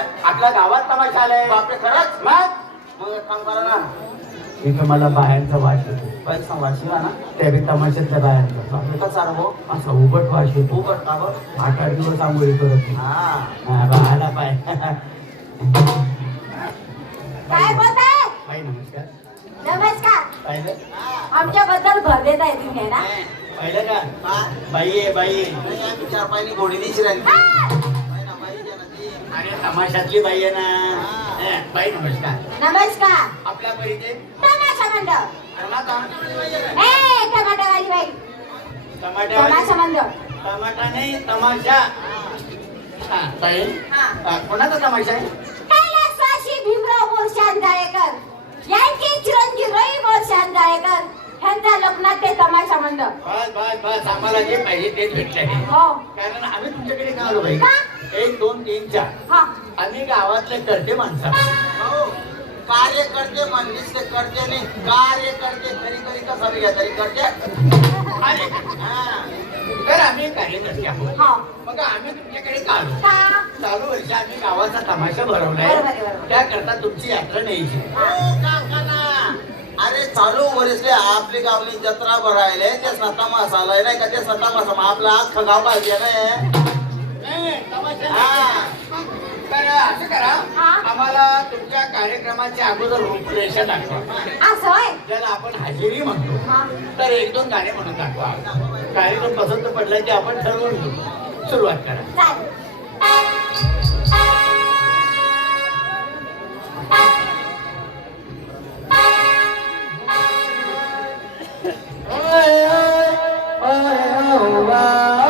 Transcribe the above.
आपल्या गावात तमाशा आलाय. बापरे खरंच? मग? मग एक काम करा ना. इथं मला बाहेरचा वाशिवा ना त्या बी तमाशातल्या बाहेरचा. एका चार भाऊ असा उभट वास येतो. बघ आठ आठ दिवस आंघोळी करत नाही. हा. हा, बाळाला पाय. काय बोलताय? बाई नमस्कार. नमस्कार. पाहिलं? आमच्याबद्दल भर देत आहे तुम्ही ना? पाहिलं का? हा? बाई आहे बाई नाही, आम्ही चार पायनी घोडी दिशी राहिली हा, तमाशातली बाई आहे ना. बाई नमस्कार. नमस्कार. आपला परिचय तमाशा मंडळ ए टमाटावाली बाई. टमाटा तमाशा मंडळ टमाटा नाही तमाशा. हा बाई हा. हा, कोणाचा तमाशा आहे? कैलासवासी भीमराव बोरशान जाळेकर यांचे चिरंजीव रवी बोरशान जाळेकर ह्यांच्या लग्नात ते तमाशा मंडळ बस बस बस. आम्हाला जे पाहिजे तेच भेटले हो. कारण आम्ही तुमच्याकडे का आलो बाई? का? एक दोन तीन चार. हा. आम्ही गावातले करते माणसं. हो. कार्य करते म्हणलीस ते करते नाही कार्य करते खरी खरी कसा बी घ्या तरी करते? हा. तर आम्ही कार्यकर्ते आहोत. हा. मग आम्ही तुमच्याकडे का आलो का? चालू वर्षी आम्ही गावाचा तमाशा भरवलाय बरोबर आहे, बरोबर. त्याकरता तुमची यात्रा न्यायची. हो, काकाना. अरे चालू वर्षले आपली गावली जत्रा भरायले. ते सता मसाला नाही का? ते सता मसा आपला अख्खं गाव पाहिजे ना. तर असं करा हा. आम्हाला तुमच्या कार्यक्रमाच्या अगोदर रूपरेषा दाखवा असं होय ज्याला आपण हजेरी म्हणतो हा तर एक दोन गाणे म्हणून दाखवा कार्यक्रम पसंत पडला की आपण ठरवून घेऊ सुरुवात करा चालेल Oh